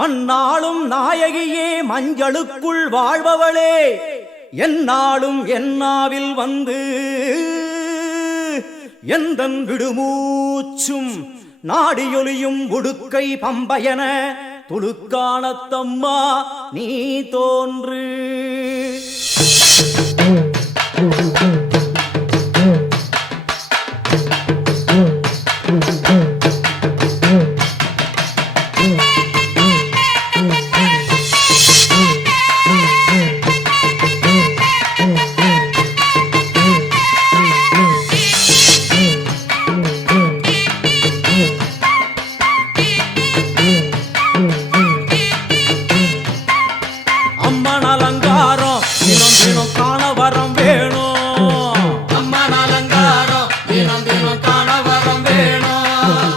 மண்ணாளும் நாயகியே மஞ்சளுக்குள் வாழ்பவளே என்னாலும் என்னாவில் வந்து எந்தன் விடுமூச்சும் நாடியொலியும் உடுக்கை பம்பயன துளுக்கானத்தம்மா நீ தோன்று. அம்மன் அலங்காரம் தினம் தினம் காண வரம் வேணும். அம்மன் அலங்காரம் தினம் தினம் காண வரம் வேணும்.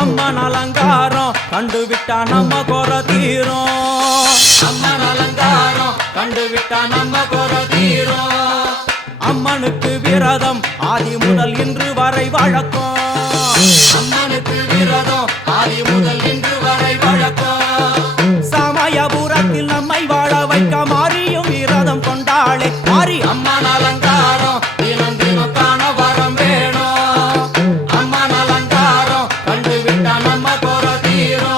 அம்மன் அலங்காரம் கண்டுவிட்டா நம்ம குறை தீரும். அம்மன் அலங்காரம் கண்டுவிட்டா நம்ம குறை தீரும். அம்மனுக்கு விரதம் ஆதி முதல் இன்று வரை வழக்கம். அம்மனுக்கு விரதம் ஆதி முதல் இன்று வரை வழக்கம். சமயபுரத்தில் நம்மை வாழ வைக்க மாறியும் விரதம் கொண்டாளே மாறி. அம்மன் அலங்காரம் தினம் தினம் காண வரம் வேணும். அம்மன் அலங்காரம் கண்டுவிட்டா நம்ம குறை தீரும்.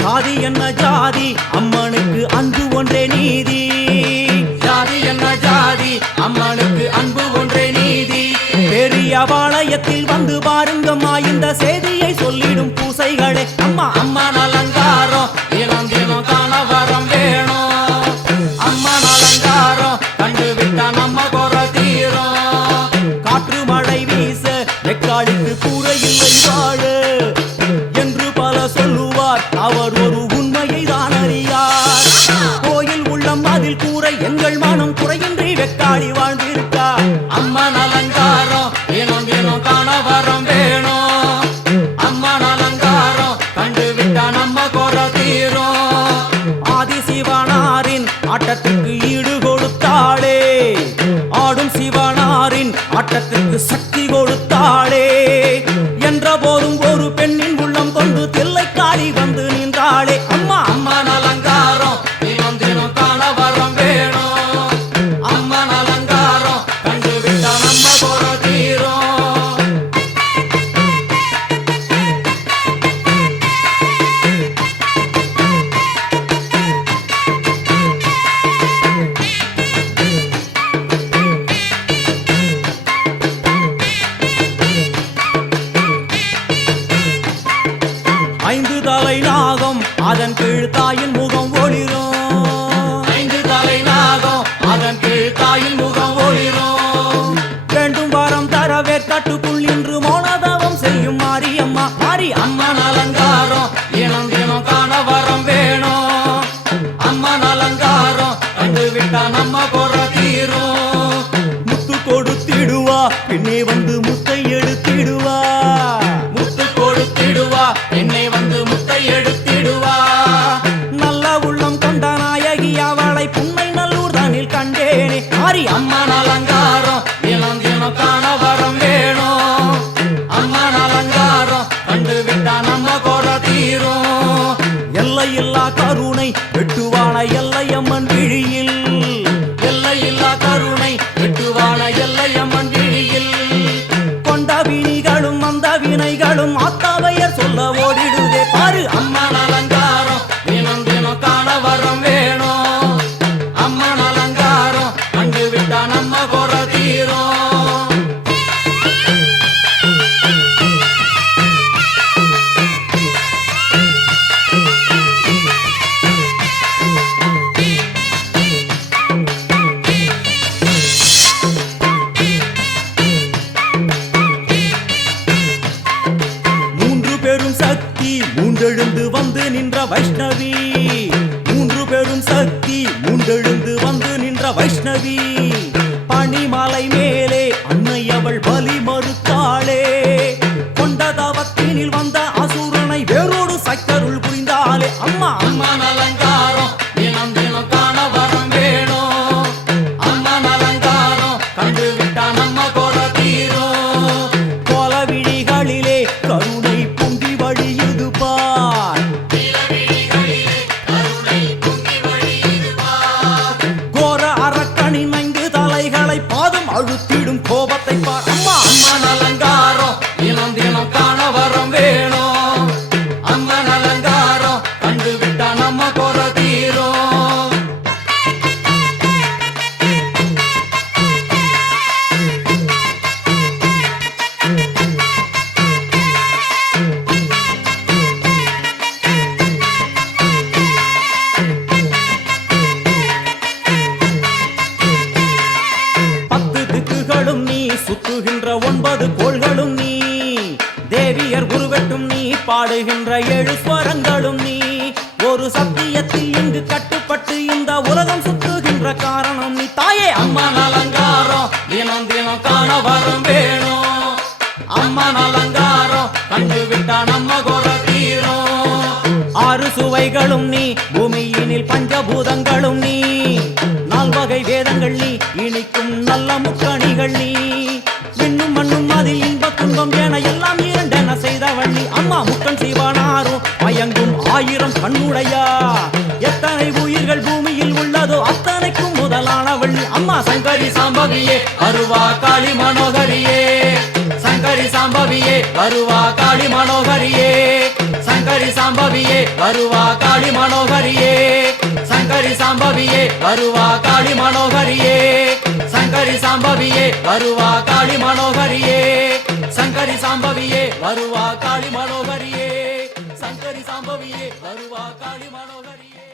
ஜாதி என்ன ஜாதி அம்மனுக்கு அன்பு ஒன்றே நீதி. ஜாதி என்ன ஜாதி அம்மனுக்கு அன்பு ஒன்றே நீதி. பெரிய பாளையத்தில் வந்து பாருங்கம்மா இந்த செய்தியை சொல்லிடும் பூசைகளே அம்மா. அம்மன் அலங்காரம் தினம் தினம் காண வரம் வேணும். அம்மன் அலங்காரம் கண்டுவிட்டா நம்ம குறை தீரும். காற்று மழை வீச வெக்காளிக்கு கூரை இல்லை வாழ என்று பல சொல்லுவார் அவர் ஒரு உண்மையை தான் அறியார். கோயில் உள்ளம் அதில் கூரை எங்கள் மனம் குறையின்றி வெக்காளி வாழ்ந்திருக்கார். அம்மன் அலங்காரம் தினம் தினம் காண வரம் வேணும். அம்மன் அலங்காரம் கண்டுவிட்டா நம்ம குறை தீரும். ஆதி சிவனாரின் ஆட்டத்துக்கு ஈடு கொடுத்தாளே ஆடும் சிவனாரின் ஆட்டத்துக்கு சக்தி கொடுத்தாளே என்ற போதும் ஒரு பெண்ணின் உள்ளம் கொண்டு தில்லைக்காளி வந்து நின்றாளே அம்மா. அம்மன் அலங்காரம் தினம் தினம் காண வரம் வேணும். அம்மன் அலங்காரம் கண்டுவிட்டா நம்ம குறை தீரும். ஐந்து தலை நாகம் அதன் கீழ் தாயின் முகம் ஒளிரும். ஐந்து தலை நாகம் அதன் கீழ் தாயின் முகம் ஒளிரும். வேண்டும் வரம் தரவே கட்டுக்குள் இன்று மௌனதவம் செய்யும் மாரியம்மா மாரி. அம்மன் அலங்காரம் தினம் தினம் காண வரம் வேணும். அம்மன் அலங்காரம் கண்டுவிட்டா நம்ம குறை தீரும். முத்து கொடுத்திடுவா பின்னே வந்து முத்தை எடுத்திடுவா. முத்து கொடுத்திடுவா என்னை வந்து முத்தை எடுத்திடுவா. நல்ல உள்ளம் கொண்ட நாயகி அவளை புன்னை நல்லூர் தானில் கண்டேனே மாரி. அம்மன் அலங்காரம் தினம் தினம் காண வரம் வேணும். அம்மன் அலங்காரம் கண்டுவிட்டா நம்ம குறை தீரும். எல்லையில்லா கருணை வெட்டுவான எல்லையம்மன் விழியில். எல்லையில்லா கருணை வெட்டுவான எல்லையம்மன் விழியில். கொண்ட வினிகளும் அந்த வினைகளும் ஆத்தாவையர் சொல்ல ஓடிடுதே பாரு. அம்மன் அலங்காரம் தினம் தினம் காண வரம் வேணும். அம்மன் அலங்காரம் கண்டுவிட்டா நம்ம குறை தீரும். மூன்று பெரும் சக்தி மூன்றெழுந்து வந்து நின்ற வைஷ்ணவி. மூன்று பெரும் சக்தி மூன்றெழுந்து வந்து நின்ற வைஷ்ணவி. பனிமலை மேலே அன்னை அவள் பலி மறுத்தாளே கொண்ட தவத்தினில் பாட்டும் நீ பாடுகின்ற 7 ஸ்வரங்களும் நீ ஒரு சத்தியத்தில் இங்கு கட்டுப்பட்டு இந்த உலகம் சுத்துகின்ற காரணம் நீ தாயே. அம்மன் அலங்காரம் தினம் தினம் காண வரம் வேணும். அம்மன் அலங்காரம் கண்டு விட்டா நம்ம குறை தீரும். 6 சுவைகளும் நீ பூமியினில் பஞ்சபூதங்களும் நீ 4 வகை வேதங்கள் நீ இனிக்கும் நல்ல முக்கணிகள் நீ விண்ணும் மண்ணும் அதில் இன்ப துன்பம் என எல்லாம் இரண்டென செய்தவள் நீ அம்மா. முக்கன் சிவனாரும் மயங்கும் 1000 கண்ணுடையா எத்தனை உயிர்கள் பூமியில் உள்ளதோ அத்தனைக்கும் முதலானவள் நீ அம்மா. சங்கரி சாம்பவியே வருவா காளி மனோகரியே. சங்கரி சாம்பவியே வருவா காளி மனோகரியே. சங்கரி சாம்பவியே வருவா காளி மனோகரியே. சங்கரி சாம்பவியே வருவா காளி மனோகரியே. சங்கரி சாம்பவியே வருவா காளி மனோகரியே. சங்கரி சாம்பவியே வருவா காளி மனோகரியே. சங்கரி சாம்பவியே வருவா காளி மனோகரியே.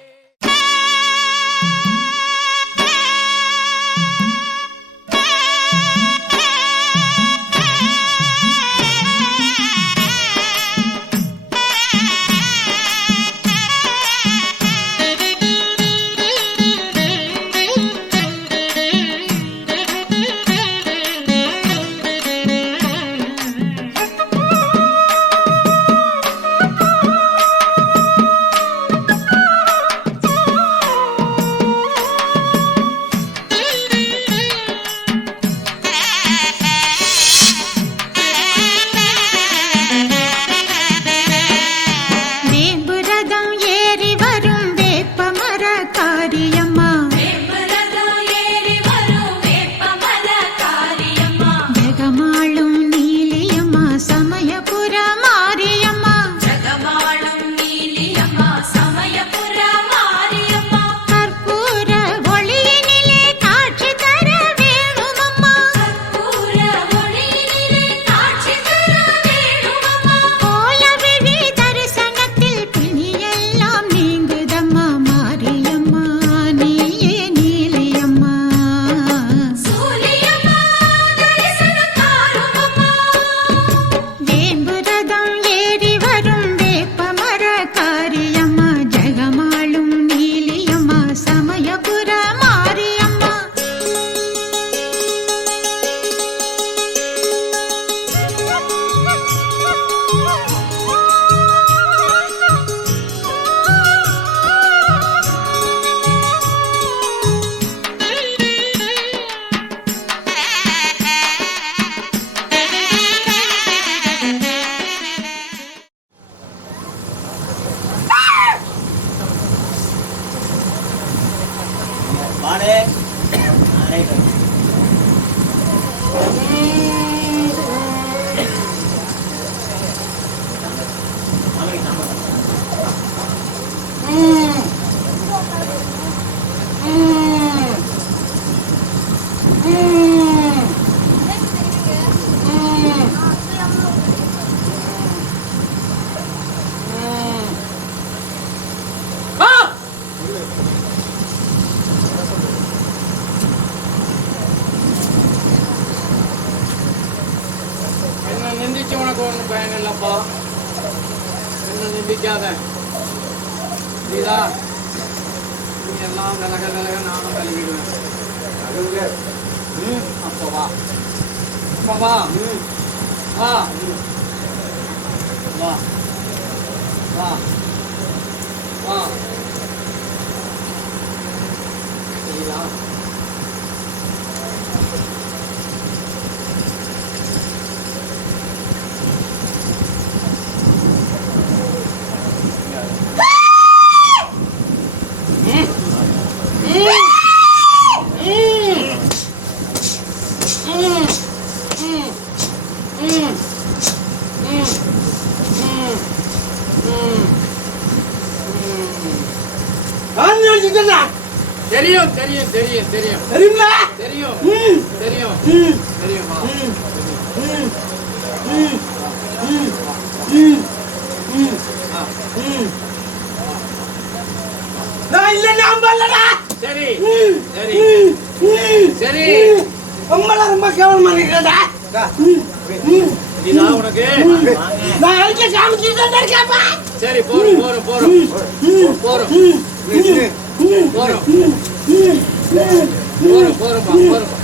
உனக்கு ஒன்றும் பயன் இல்லப்பா. என்ன நிந்திக்காத புரியுதா? நீ எல்லாம் விலக விலக நானும் விலகிடுவேன். அப்போ வா, அப்போ வா, வா வா வா வா சரியா? தெரியும் தெரியும் தெரியும் தெரியும் தெரியுங்களா? தெரியும் தெரியும் தெரியுமா? நான் இல்ல நம்பலடா. சரி சரி சரி ரொம்ப கேவலமா இருக்கடா. இதா உனக்கு நான் அழிக்க காமிச்சிட்டு தான் இருக்கேன்ப்பா. சரி போறோம் போறோம் போறோம் போறோம் போறோம் போறோம் போறோம் போறோம்